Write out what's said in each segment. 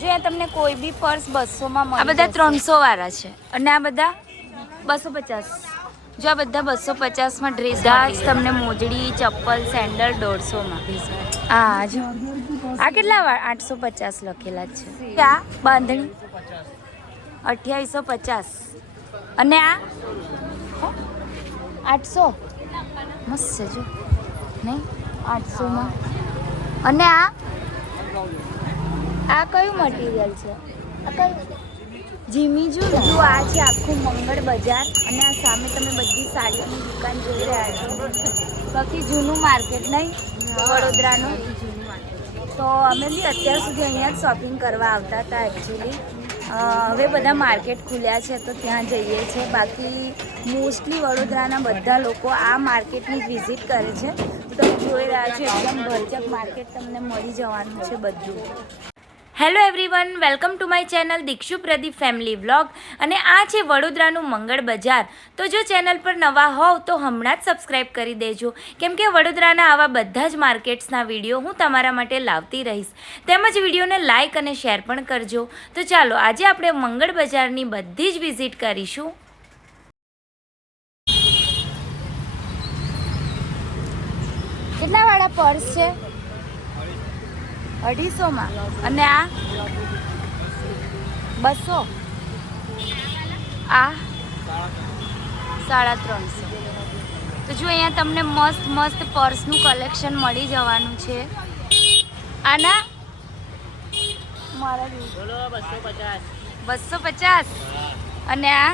જો તમને કોઈ બી પર્સ 200 માં મળે. આ બધા 300 વાળા છે અને આ બધા 250. જો આ બધા 250 માં ડ્રેસ જ તમને મોજડી ચપ્પલ સેન્ડલ 150 માં. હા જો આ કેટલા 850 લખેલા છે. આ બાંધણી 2850 અને આ 800 મસ્ત છે જો નહીં 800 માં. અને આ કયું મટીરિયલ છે? આ કયું જીમીજુ ને? જો આ છે આખું મંગળ બજાર અને આ સામે તમે બધી સાડીઓની દુકાન જોઈ રહ્યા છો. બાકી જૂનું માર્કેટ નહીં વડોદરાનું. તો અમે બી અત્યાર સુધી અહીંયા જ શોપિંગ કરવા આવતા હતા એકચ્યુઅલી. હવે બધા માર્કેટ ખુલ્યા છે તો ત્યાં જઈએ છીએ. બાકી મોસ્ટલી વડોદરાના બધા લોકો આ માર્કેટની જ વિઝિટ કરે છે. તો તમે જોઈ રહ્યા છો એકદમ ભરચક માર્કેટ તમને મળી જવાનું છે બધું. Hello everyone, welcome to my channel Dikshu Pradeep family vlog. અને આ છે વડોદરાનું મંગળ બજાર. તો જો ચેનલ પર નવા હોવ તો હમણાં જ સબસ્ક્રાઈબ કરી દેજો, કેમ કે વડોદરાના આવા બધા જ માર્કેટ્સના વિડીયો હું તમારા માટે લાવતી રહીશ. તેમજ વિડીયોને લાઇક અને શેર પણ કરજો. તો ચાલો આજે આપણે મંગળ બજારની બધી જ વિઝિટ કરીશું. કેટલા વાળા પર્સ છે? 250 માં. અને આ 200. આ 350. તો જો અહીંયા તમને મસ્ત મસ્ત પર્સનું કલેક્શન મળી જવાનું છે. આના મારા 250. અને આ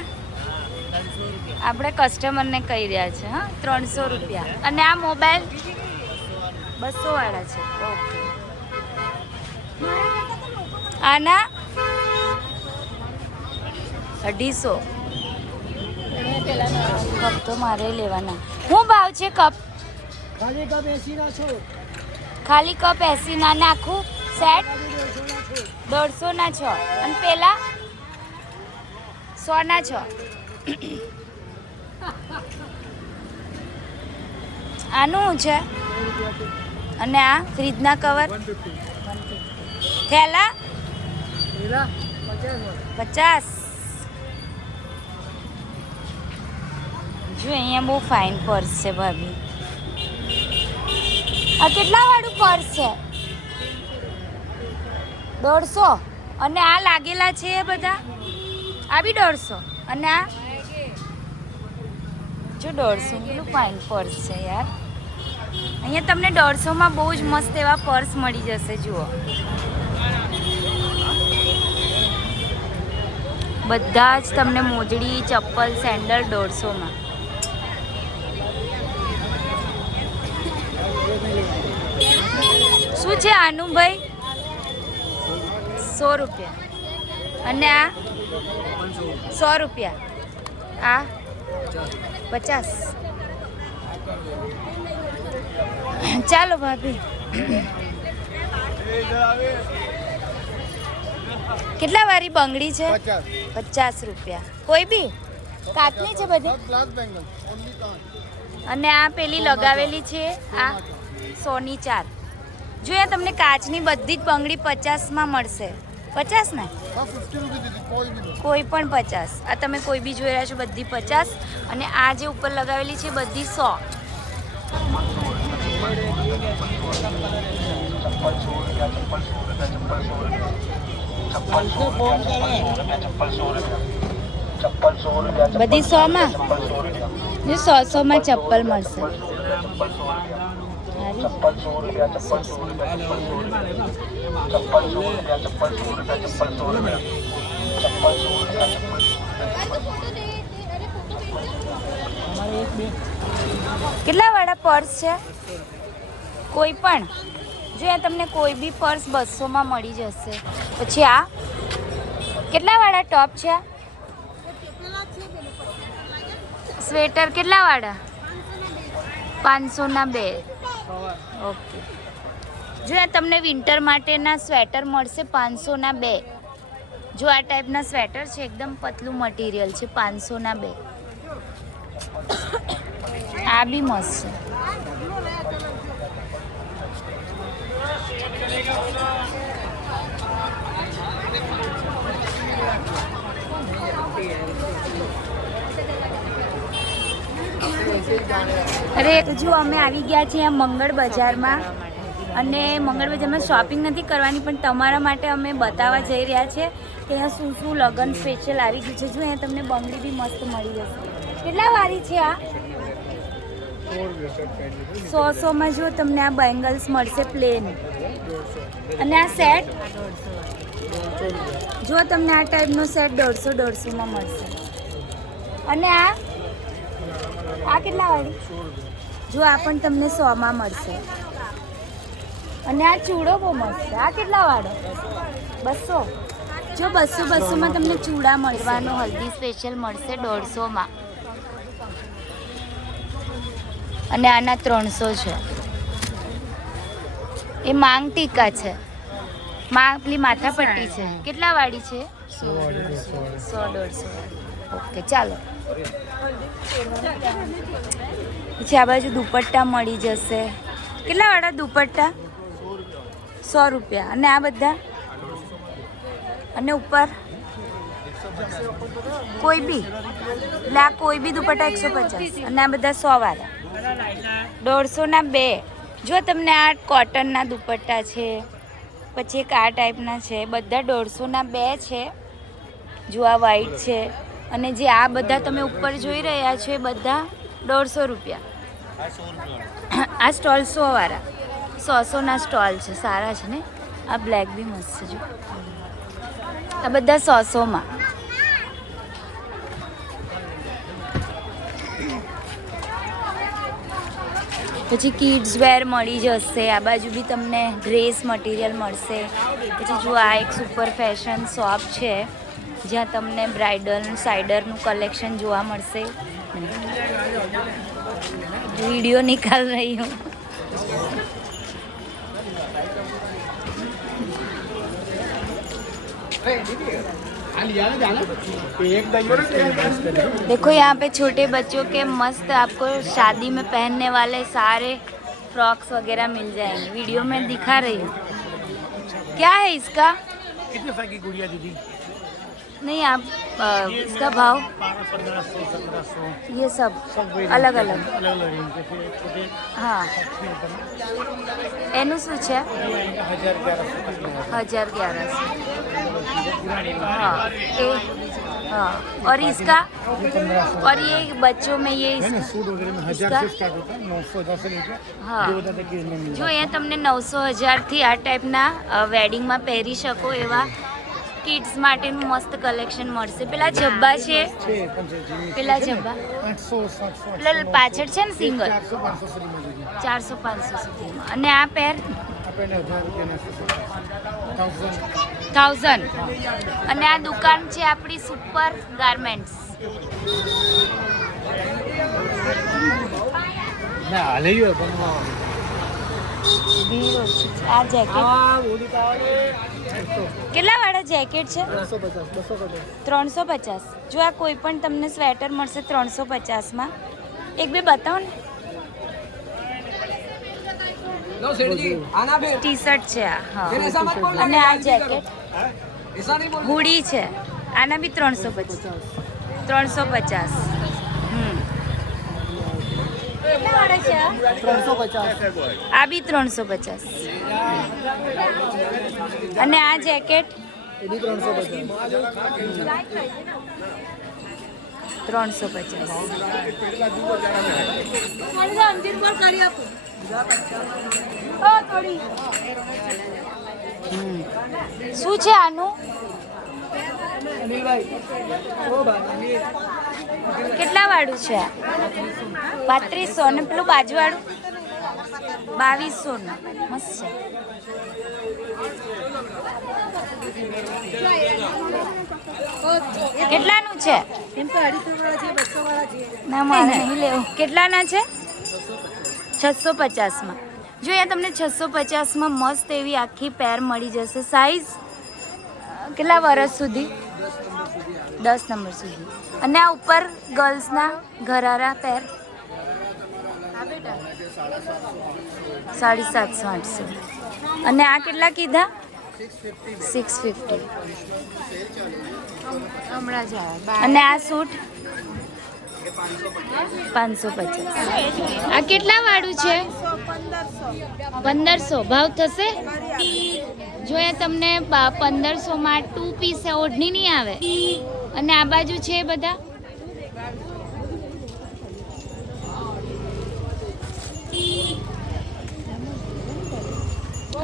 આપણે કસ્ટમરને કહી રહ્યા છે. હા 300 રૂપિયા. અને આ મોબાઈલ 200 વાળા છે. ઓકે. આના 250. કપ તો મારે લેવાના. શું ભાવ છે કપ? ખાલી કપ 80 ના છો. ખાલી કપ 80 ના. નાખું સેટ 150 ના 6. અને પેલા 100 ના 6. આનું છે. અને આ ફ્રીજના કવર 150. થેલા 50. જો અહીંયા બહુ ફાઇન પર્સ છે ભાભી. આ કેટલા વાળું પર્સ છે? 150. અને આ લાગેલા છે એ બધા આ બી 150. અને આ જો 150. કેટલું ફાઇન પર્સ છે યાર. અહીંયા તમને 150 માં બહુ જ મસ્ત એવા પર્સ મળી જશે. જુઓ બધા જ તમને મોજડી ચપ્પલ સેન્ડલ 150 માં. શું છે આનું ભાઈ? 100 રૂપિયા. અને આ 100 રૂપિયા. આ 50. ચાલો ભાભી. કેટલા વાળી બંગડી છે? 50 રૂપિયા. કોઈ બી કાચની છે બધી. અને આ પેલી લગાવેલી છે આ 100 ની 4. જો અહીંયા તમને કાચની બધી જ બંગડી 50 માં મળશે. 50 ને કોઈ પણ 50. આ તમે કોઈ બી જોઈ રહ્યા છો બધી 50. અને આ જે ઉપર લગાવેલી છે બધી 100. બધી 100 માં. 100 માં ચપ્પલ મળશે. કેટલા વાળા પર્સ છે? કોઈ પણ. જો અહીંયા તમને કોઈ બી પર્સ 200 માં મળી જશે. પછી આ કેટલા વાળા ટોપ છે? સ્વેટર કેટલા વાળા? 500 ના 2. ઓકે. જો અહીંયા તમને વિન્ટર માટેના સ્વેટર મળશે 500 ના 2. જો આ ટાઈપના સ્વેટર છે એકદમ પતલું મટીરિયલ છે 500 ના 2. આ બી મસ્ત છે. અરે તો જો અમે આવી ગયા છીએ મંગળ બજારમાં અને મંગળ બજારમાં શોપિંગ નથી કરવાની પણ તમારા માટે અમે બતાવવા જઈ રહ્યા છીએ કે અહીંયા શું શું લગ્ન સ્પેશિયલ આવી ગયું છે. જો અહીંયા તમને બંગડી બી મસ્ત મળી જશે. કેટલા વાળી છે આ? 100માં જો તમને આ બેંગલ્સ મળશે પ્લેન. અને આ સેટ જો તમને આ ટાઈપનો સેટ 150-150માં મળશે. અને આ કેટલા વાળી? જો આ પણ તમને 100માં મળશે. અને આ ચૂડો બહુ મસ્ત. આ કેટલા વાળો? 200. જો 200-200માં તમને ચૂડા મળવાનો હલ્દી સ્પેશિયલ મળશે 150માં. અને આના 300 છે. એ માંગ ટીકા છે. પેલી માથાપટ્ટી છે. કેટલા વાળી છે? 100-150. ઓકે ચાલો. પછી આ બાજુ દુપટ્ટા મળી જશે. કેટલા વાળા દુપટ્ટા? 100 રૂપિયા. અને આ બધા? અને ઉપર કોઈ બી એટલે આ કોઈ બી દુપટ્ટા 150. અને આ બધા 100 વાળા 150ના 2. જો તમને આ કોટનના દુપટ્ટા છે, પછી એક આ ટાઈપના છે, બધા 150ના 2 છે. જો આ વ્હાઈટ છે. અને જે આ બધા તમે ઉપર જોઈ રહ્યા છો એ બધા 150 રૂપિયા. આ સ્ટોલ 100 વાળા 100ના સ્ટોલ છે. સારા છે ને? આ બ્લેક બી મસ્ત છે. જો આ બધા 100માં. પછી કિડ્સ વેર મળી જશે. આ બાજુ બી તમને ડ્રેસ મટીરિયલ મળશે. પછી જો આ એક સુપર ફેશન શોપ છે જ્યાં તમને બ્રાઇડલ સાઇડરનું કલેક્શન જોવા મળશે. वीडियो निकाल रही हूँ. देखो यहाँ पे छोटे बच्चों के मस्त आपको शादी में पहनने वाले सारे फ्रॉक्स वगैरह मिल जाएंगे. वीडियो में दिखा रही हूँ. क्या है इसका? कितने साल की गुड़िया दीदी? नहीं आप इसका भाव? 1500-1700 ये सब अलग अलग. हाँ એનું શું છે? 1100. हाँ हाँ. और इसका? और ये बच्चों में ये सूट वगैरह में 1000 से स्टार्ट होता है. 910 से लेकर હા 2000 तक के में मिल જો અહીંયા તમને 900,000થી આ ટાઈપના વેડિંગમાં પહેરી શકો એવા કિડ્સ માટેનું મસ્ત કલેક્શન મળશે. પેલા જબ્બા છે, પેલા જબ્બા 800-700 પેલા પાછળ છે ને સિંગલ 400-500 સુધીમાં દीदी. 400-500 સુધીમાં. અને આ પેર આપણે 1000 રૂપિયાના 1000. અને આ દુકાન છે આપણી સુપર ગાર્મેન્ટ્સ. ના લઈએ પણ આ જેકેટ કેટલા વાળા જેકેટ છે? 350. જો આ કોઈ પણ તમને સ્વેટર મળશે 350માં. એક બે બતાવો ને. ટી શર્ટ છે આ. હા. અને આ જેકેટ હુડી છે. આના બી 350. 350. કેટલા વાળા છે? 350. આ બી 350. અને આ જેકેટ એ બી 350. 350. શું છે આનું? કેટલા વાળું છે? 3200. અને પેલું બાજુવાળું 2200 મસ્ત છે. કેટલાનું છે? ના મારે નહીં લેવું. કેટલાના છે? 650માં. જો અહીંયા તમને 650માં મસ્ત એવી આખી પેર મળી જશે. સાઈઝ કેટલા વર્ષ સુધી? 10 નંબર સુધી. અને આ ઉપર ગર્લ્સના ઘરારા પેર 750-800. અને આ કેટલા કીધા? 650. અને આ સૂટ 550. આ કેટલા વાળું છે? 1500. ભાવ થશે? જો એ તમને 1500માં 2 પીસ ઓઢણી નહીં આવે. અને આ બાજુ છે બધા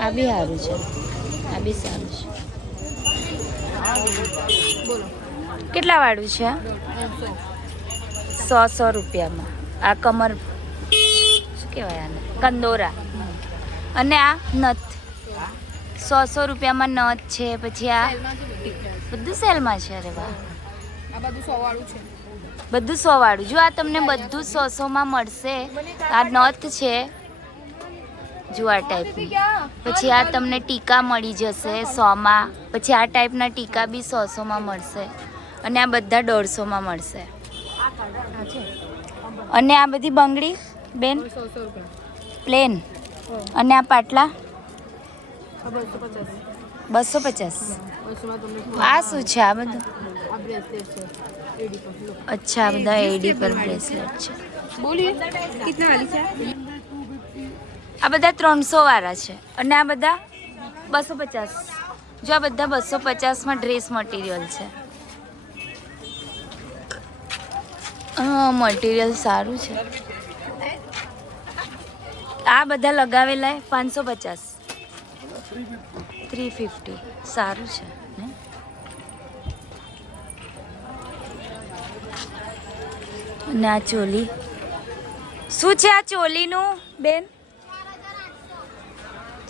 આ બી સારું છે, આ બી સારું છે. કેટલા વાળું છે? 100 રૂપિયામાં. આ કમર શું કહેવાય આને? કંદોરા. અને આ નથ 100 રૂપિયામાં નથ છે. પછી આ બધું સેલમાં છે. અરે વાહ, આ બધું 100 વાળું છે. બધું 100 વાળું. જો આ તમને બધું 100માં મળશે. આ નથ છે જો આ ટાઈપની. પછી આ તમને ટીકા મળી જશે 100માં. પછી આ ટાઈપના ટીકા બી 100માં મળશે. અને આ બધા 150માં મળશે. અને આ બધી બંગડી બેન 100 રૂપિયા પ્લેન. અને આ પાટલા 250. 250. આ શું છે આ બધું? આ બ્રેસલેટ છે એડી પર. અચ્છા, આ બધા એડી પર બ્રેસલેટ છે. બોલીએ કિતના વાલી છે? આ બધા 300 વાળા છે. અને આ બધા 250. જો આ બધા 250માં ડ્રેસ મટીરિયલ છે. હા, મટીરિયલ સારું છે. આ બધા લગાવેલા 550. 350. સારું છે ને? અને આ ચોલી શું છે? આ ચોલીનું બેન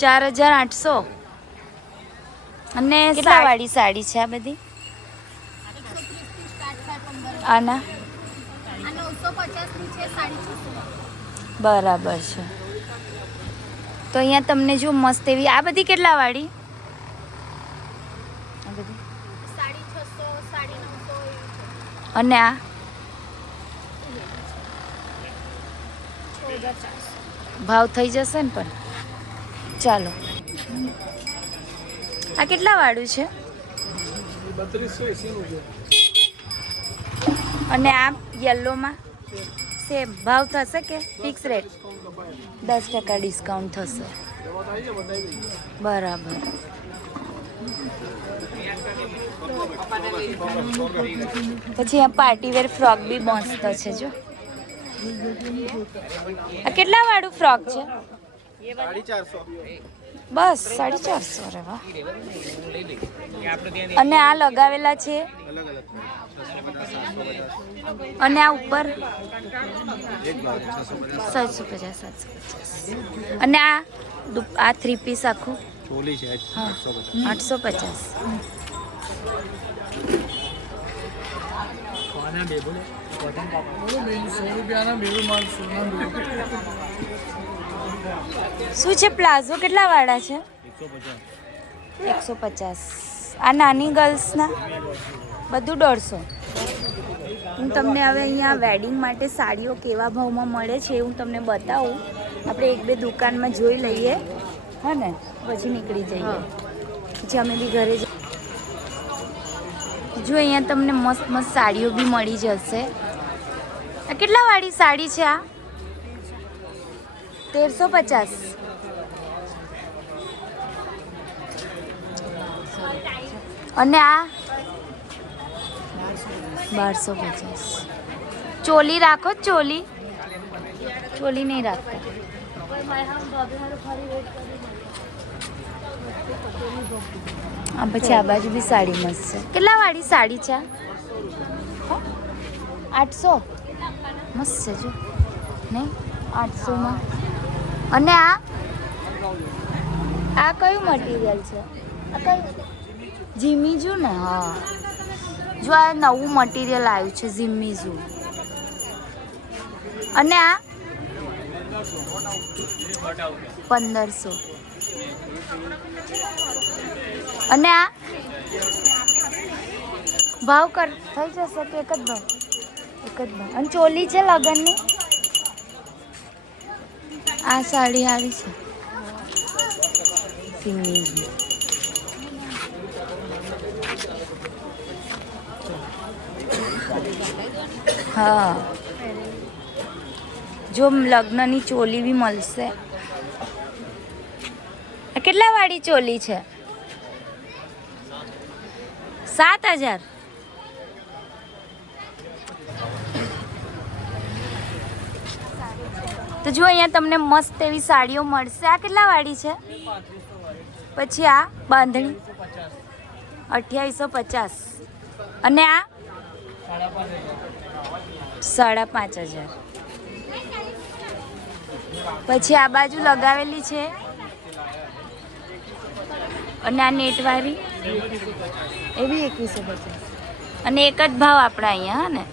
4800. અને કેટલા વાળી સાડી છે આ બધી? આના બરાબર છે. તો અહીંયા તમને જો મસ્ત એવી આ બધી કેટલા વાળી? આ બધી 650, 950. અને આ 14,400. ભાવ થઈ જશે ને પણ. ચાલો, આ કેટલા વાળું છે? 3280 નું છે. અને આ યલોમાં સેમ ભાવ થશે કે ફિક્સ રેટ? 10% ડિસ્કાઉન્ટ થશે. બરાબર. પછી આ પાર્ટીવેર ફ્રોક બી મસ્ત છે. જો આ કેટલા વાળું ફ્રોક છે? 450. બસ 450. અરે વાહ. અને આ લગાવેલા છે. અને આ ઉપર 750. અને આ 3 પીસ આખું ચોલી છે હા 850. શું છે? પ્લાઝો કેટલા વાળા છે? 150. આ નાની ગર્લ્સના બધું 150. હું તમને હવે અહીંયા વેડિંગ માટે સાડીઓ કેવા ભાવમાં મળે છે હું તમને બતાવું. આપણે 1-2 દુકાનમાં જોઈ લઈએ, હા ને, પછી નીકળી જઈએ. પછી અમે બી ઘરે જો અહીંયા તમને મસ્ત મસ્ત સાડીઓ બી મળી જશે. આ કેટલા વાળી સાડી છે? આ 1350. અને આ 1250. ચોલી રાખો. ચોલી નહીં રાખો. આ પછી આ બાજુ બી સાડી મસ્ત છે. કેટલા વાળી સાડી છે? 800. મસ્ત છે જો નહીં 800માં. અને આ કયું મટીરિયલ છે? આ કયું? જીમીજુ ને? હા, જો આ નવું મટીરિયલ આવ્યું છે જીમીજુ. અને આ 1500. અને આ ભાવ થઈ જશે કે એક જ ભાવ? એક જ ભાવ. અને ચોલી છે લગનની. આ સાડી આવી છે જીમીજુ. હા, જો લગ્નની ચોલી બી મળશે. આ કેટલા વાળી ચોલી છે? 7,000. તો જો અહીંયા તમને મસ્ત એવી સાડીઓ મળશે. આ કેટલા વાળી છે? પછી આ બાંધણી 2850. અને આ 5,500. પછી આ બાજુ લગાવેલી છે અને આ નેટવાળી એ બી 2150. અને એક જ ભાવ આપણા અહીંયા. હા ને,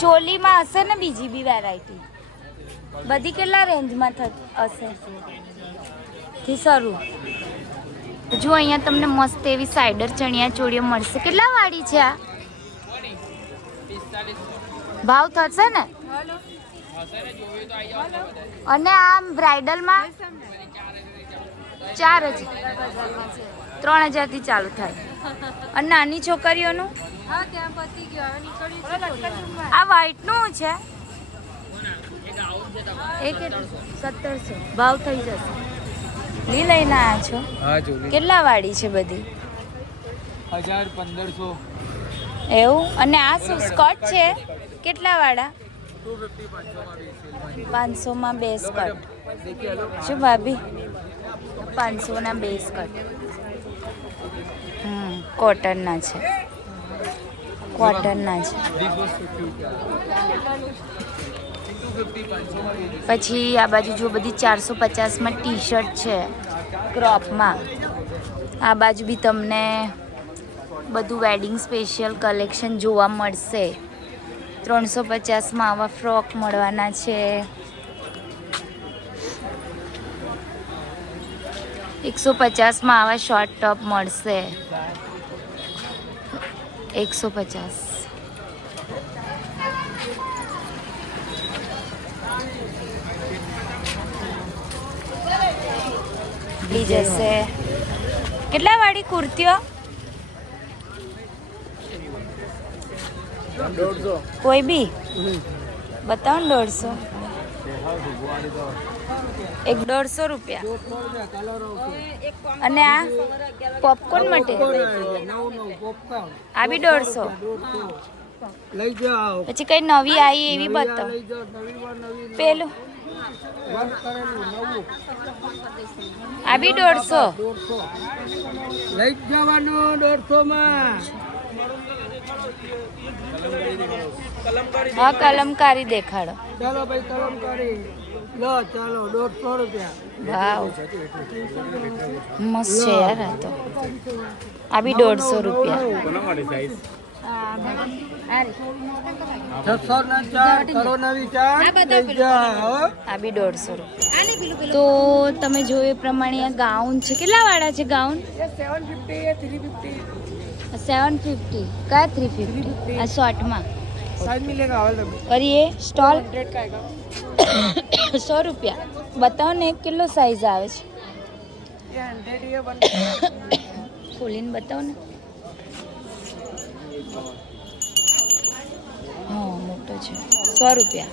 ચોલીમાં હશે ને બીજી બી વેરાયટી? બધી કેટલા રેન્જમાં હશે થી શરૂ? જો અહીંયા તમને મસ્ત એવી સાઈડર ચણિયા ચોળીઓ મળશે. કેટલા વાળી છે આ? ભાવ થશે ને? અને આ બ્રાઇડલમાં 4,000 3,000 થી ચાલુ થાય. અને નાની છોકરીઓનું આ વ્હાઈટનું છે એ 1,700. ભાવ થઈ જશે. લી લઈને આવ્યા છો? હા જોલી. કેટલા વાળી છે બધી? 1,000 1,500. એવું? અને આ શું સ્કર્ટ છે? કેટલા વાળા? 500માં 2 સ્કર્ટ. શું ભાભી? 500ના 2 સ્કર્ટ. કોટનના છે. કોટનના છે. પછી આ બાજુ જો બધી 450માં ટી શર્ટ છે ક્રોપમાં. આ બાજુ બી તમને બધું વેડિંગ સ્પેશિયલ કલેક્શન જોવા મળશે. 350માં આવા ફ્રોક મળવાના છે. 150માં આવા શોર્ટ ટોપ મળશે. 150. લી જશે. કેટલા વાળી કુર્તીઓ? 150. કોઈ બી બતાવો ને. 150. એક 150 રૂપિયા. અને આ પોપકોર્ન માટે આ બી 150. લઈ જાઓ. પછી કઈ નવી આવી એવી બતાવો. પેલું આ બી 150. લઈ જવાનું 150માં. હા, કલમકારી દેખાડો. ચાલો ભાઈ કલમકારી લો. ચાલો 150 રૂપિયા. વાવ, મસ્ત છે યાર. આ તો આ બી 150 રૂપિયા. 600 ના 4 કરો નવી 4 લઈ જાઓ. આ બી 150 રૂપિયા. તો તમે જોયું એ પ્રમાણે આ ગાઉન છે. કેટલા વાળા છે ગાઉન? 750. क्या 350? આ શોર્ટમાં साइज मिलेगा अवेलेबल. और ये स्टॉल 100 का आएगा. 100 રૂપિયા. બતાવો ને કેટલો સાઈઝ આવે છે? ये 100 ये 1. ખોલીને બતાવો ને. હા, મોટો છે. 100 રૂપિયા.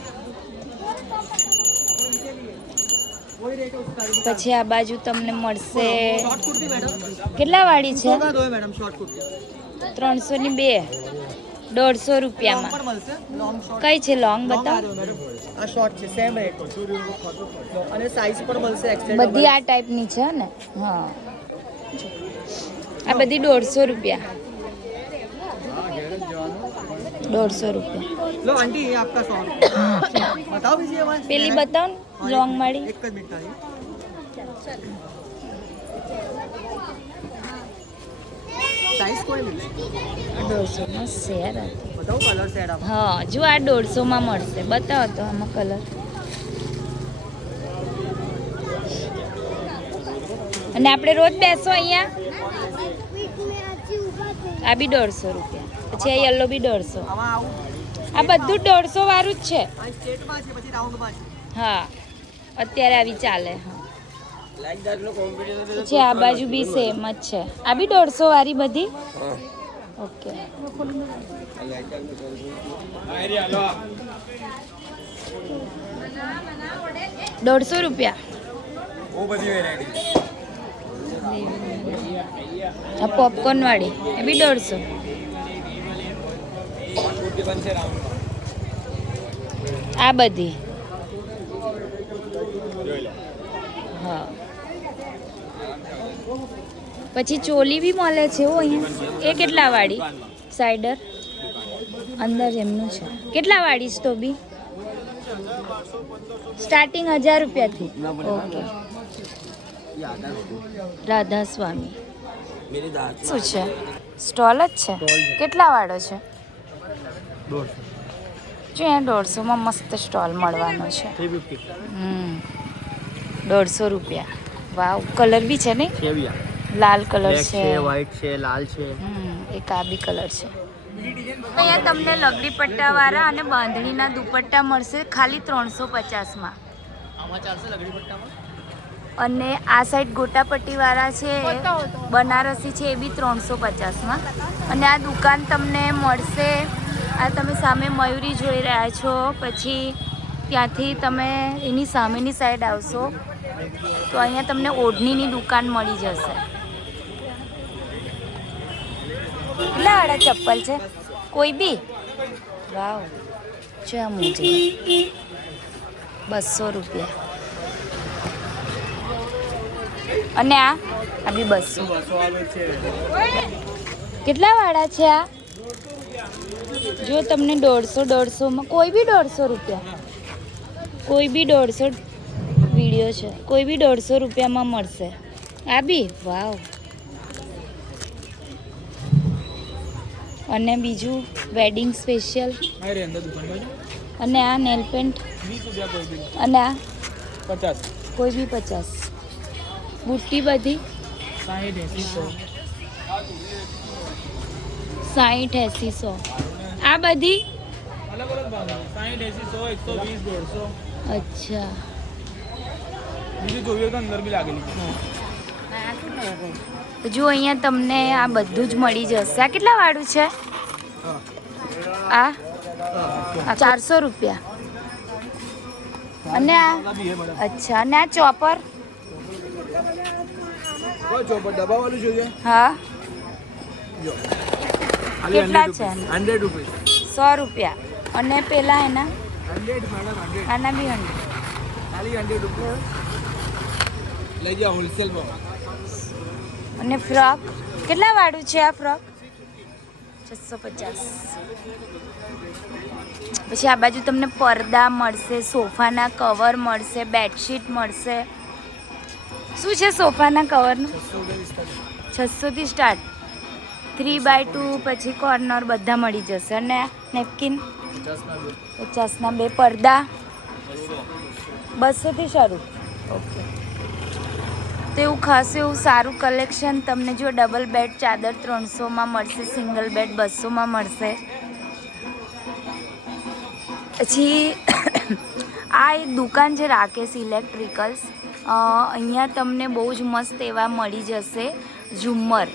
પછી આ બાજુ તમને મળશે. Short kurti madam. કેટલા વાળી છે? दो है मैडम शॉर्ट कुर्ती. 300 ની 2. 150 રૂપિયામાં. पर મળશે લોંગ શોર્ટ. કઈ છે લોંગ? લોંગ બતાવો. આ મેડમ. આ શોર્ટ છે સેમ રેટ. અને સાઈઝ પર મળશે એક્સટેન્ડ. બધી આ ટાઈપની છે ને? હા, આ બધી 150 રૂપિયા. 150 રૂપિયા. लो आंटी ये आपका 100 बताओ दीजिए हमारे. પેલી બતાવો ને લોંગ વાળી. एक જ મિનિટ આइए. साइज कोई मिलશે. 150 મસ્ત છે યાર આ તો. बताओ कलर सेट आप. હા, જો આ 150 માં મળશે. બતાવો તો આમાં કલર. અને આપણે રોજ બેસો અહીંયા. આ બી 150 રૂપિયા. પછી આ યલો બી 150. આમાં આવું આ બધું 150 વાળું જ છે. આ સ્ટેટમાં છે પછી રાઉન્ડમાં છે. હા, અત્યારે આવી ચાલે. હા, લાઈક ધેટ નો કોમ્પિટિશન. પછી આ બાજુ બી સેમ જ છે. આ બી 150 વાળી બધી. ઓકે. 150 રૂપિયા. આ પોપકોર્ન વાળી એ બી 150. આ બધી હા. પછી ચોલી બી મળે છે હો અહીંયા. એ કેટલા વાળી સાઈડર અંદર એમનું છે. કેટલા વાળી તો બી સ્ટાર્ટિંગ 1000 રૂપિયાથી. ઓકે. રાધા સ્વામી શું છે? સ્ટોલ જ છે. કેટલા વાળો છે? જો અહીંયા 150માં મસ્ત સ્ટોલ મળવાનો છે. 150 રૂપિયા. વાવ, કલર બી છે ને? લાલ કલર છે, વ્હાઈટ છે, લાલ છે. એક આ બી કલર છે. અહીંયા તમને લગડી પટ્ટાવાળા અને બાંધણીના દુપટ્ટા મળશે ખાલી 350માં. અને આ સાઈડ ગોટાપટ્ટીવાળા છે બનારસી છે એ બી 350માં. અને આ દુકાન તમને મળશે, આ તમે સામે મયુરી જોઈ રહ્યા છો, પછી ત્યાંથી તમે એની સામેની સાઈડ આવશો તો અહીંયા તમને ઓઢણીની દુકાન મળી જશે. કેટલા વાળા ચપ્પલ છે? કોઈ બી? વાવ, છે મોજી 200 રૂપિયા. અને આ બી 200. કેટલા વાળા છે આ? જો તમને 150માં કોઈ બી 150 રૂપિયા. કોઈ બી 150 વિડીયો છે. કોઈ બી 150 રૂપિયામાં મળશે. આ બી વાવ. અને બીજું વેડિંગ સ્પેશિયલ. અને આ નેલ પેન્ટ. અને આ 50. કોઈ બી 50. બુટ્ટી બધી 60, 80, 100. આ બધી અલગ અલગ ભાવ 60, 80, 100, 120, 150. અચ્છા. બીજું જોઈએ તો અંદર બી લાગેલી. તો જો અહીંયા તમને આ બધું જ મળી જશે. આ કેટલા વાળું છે? આ 400 રૂપિયા. અને આ અચ્છા. અને આ ચોપર ડબ્બા વાળું જોઈએ. હા, કેટલા છે? 100 રૂપિયા. 100 રૂપિયા. અને પેલા એના 100 મેડમ 100. આના બી 100. ખાલી 100 રૂપિયા લઈ જાઓ હોલસેલમાં. અને ફ્રોક કેટલા વાળું છે? આ ફ્રોક 650. પછી આ બાજુ તમને પડદા મળશે, સોફાના કવર મળશે, બેડશીટ મળશે. શું છે સોફાના કવરનું? 600થી સ્ટાર્ટ. 3x2 પછી કોર્નર બધા મળી જશે. અને નેપકિન 50ના 2. પડદા 200થી શરૂ. ઓકે. તો એવું ખાસ એવું સારું કલેક્શન તમને જો ડબલ બેડ ચાદર 300માં મળશે, સિંગલ બેડ 200માં મળશે. પછી આ એક દુકાન છે રાકેશ ઇલેક્ટ્રિકલ્સ. અહીંયા તમને બહુ જ મસ્ત એવા મળી જશે ઝુમ્મર,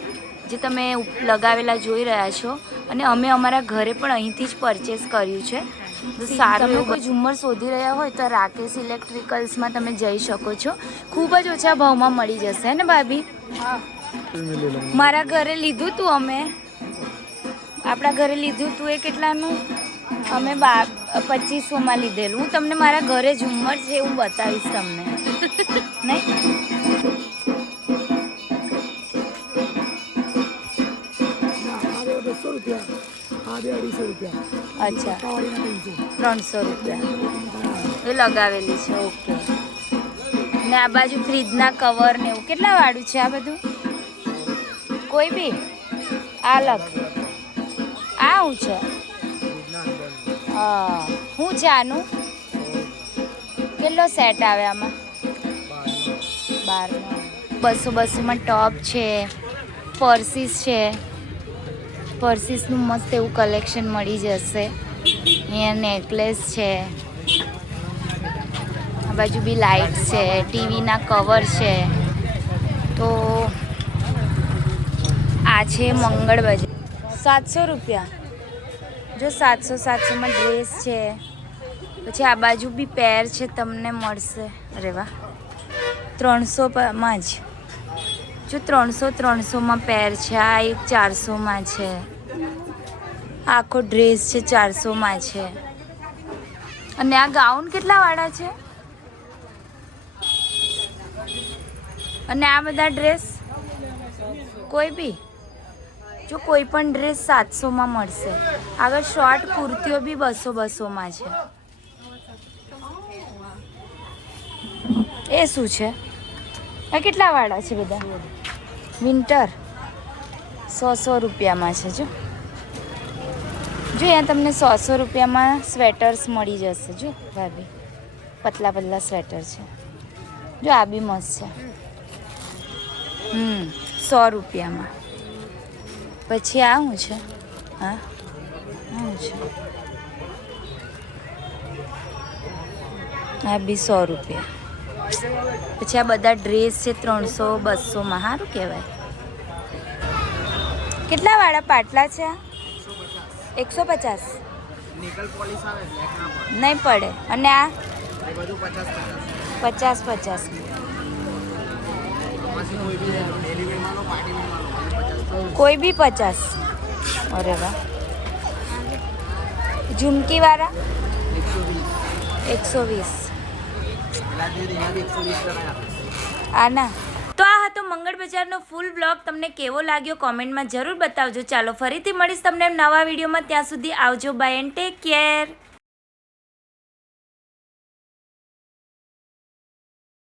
જે તમે લગાવેલા જોઈ રહ્યા છો. અને અમે અમારા ઘરે પણ અહીંથી જ પરચેસ કર્યું છે. તો સારું એવું કોઈ ઝુમ્મર શોધી રહ્યા હોય તો રાકેશ ઇલેક્ટ્રિકલ્સમાં તમે જઈ શકો છો. ખૂબ જ ઓછા ભાવમાં મળી જશે ને ભાભી? મારા ઘરે લીધું તું અમે, આપણા ઘરે લીધું તું. એ કેટલાનું? અમે 2500માં લીધેલું. હું તમને મારા ઘરે ઝુમ્મર છે એવું બતાવીશ તમને. નહીં અચ્છા 300 રૂપિયા એ લગાવેલી છે. ઓકે. ને આ બાજુ ફ્રીજના કવર ને એવું કેટલા વાળું છે આ બધું? કોઈ બી? આ અલગ. આ શું છે? હા, શું છે આનું? કેટલો સેટ આવે આમાં? 12. 200માં ટોપ છે, પર્સીસ છે. પર્સીસનું મસ્ત એવું કલેક્શન મળી જશે. અહીંયા નેકલેસ છે, આ બાજુ બી લાઇટ છે, ટીવીના કવર છે. તો આ છે મંગળ બજાર. 700 રૂપિયા. જો 700માં ડ્રેસ છે. પછી આ બાજુ બી પેર છે, તમને મળશે. અરે વાહ, 300માં જ. જો 300માં પેર છે. આ એક 400માં છે. આખો ડ્રેસ છે 400માં છે. અને આ ગાઉન કેટલા વાળા છે? અને આ બધા ડ્રેસ કોઈ બી, જો કોઈ પણ ડ્રેસ 700માં મળશે. આગળ શોર્ટ કુર્તીઓ બી 200-200માં છે. એ શું છે? આ કેટલા વાળા છે બધા? વિન્ટર 100 રૂપિયામાં છે. જો અહીંયા તમને 100 રૂપિયામાં સ્વેટર્સ મળી જશે. જો ભાભી, પતલા પતલા સ્વેટર છે. જો આ બી મસ્ત છે. 100 રૂપિયામાં. પછી આ શું છે? હા, શું છે? આ બી 100 રૂપિયા. પછી આ બધા ડ્રેસ છે 300-200માં. સારું કહેવાય. કેટલા વાળા પાટલા છે આ? 150. નહીં પડે. અને આ 50-50. કોઈ બી 50. અરે વાહ. ઝુમકી વાળા 120. આના તો આ હતો મંગળ બજારનો ફૂલ બ્લોગ. તમને કેવો લાગ્યો કોમેન્ટમાં જરૂર બતાવજો. ચાલો ફરીથી મળીશ તમને નવા વિડીયોમાં. ત્યાં સુધી આવજો. Bye and take care.